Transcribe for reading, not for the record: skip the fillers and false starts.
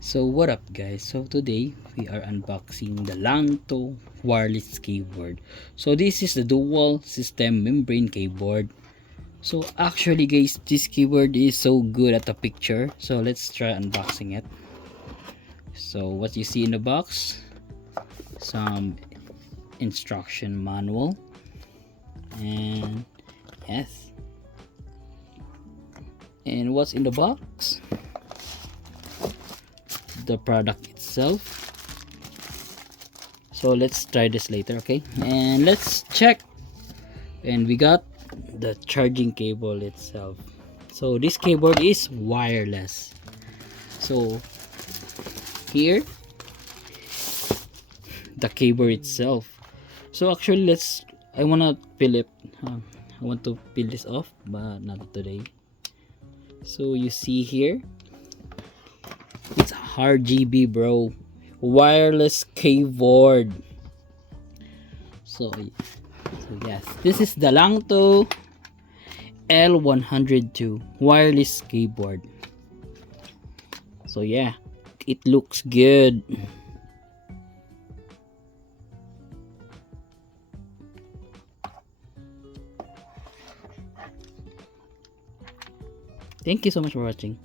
So what up guys, so today we are unboxing the Langtu wireless keyboard. So this is the dual system membrane keyboard. So actually guys, this keyboard is so good at the picture, so let's try unboxing it. So what you see in the box, some instruction manual, and yes, and what's in the box, the product itself. So let's try this later, okay? And let's check. And we got the charging cable itself. So this keyboard is wireless. So here, the keyboard itself. So actually, I wanna peel it. I want to peel this off, but not today. So you see here, it's RGB, bro. Wireless keyboard. So yes, this is the Langtu L102 wireless keyboard. So yeah, it looks good. Thank you so much for watching.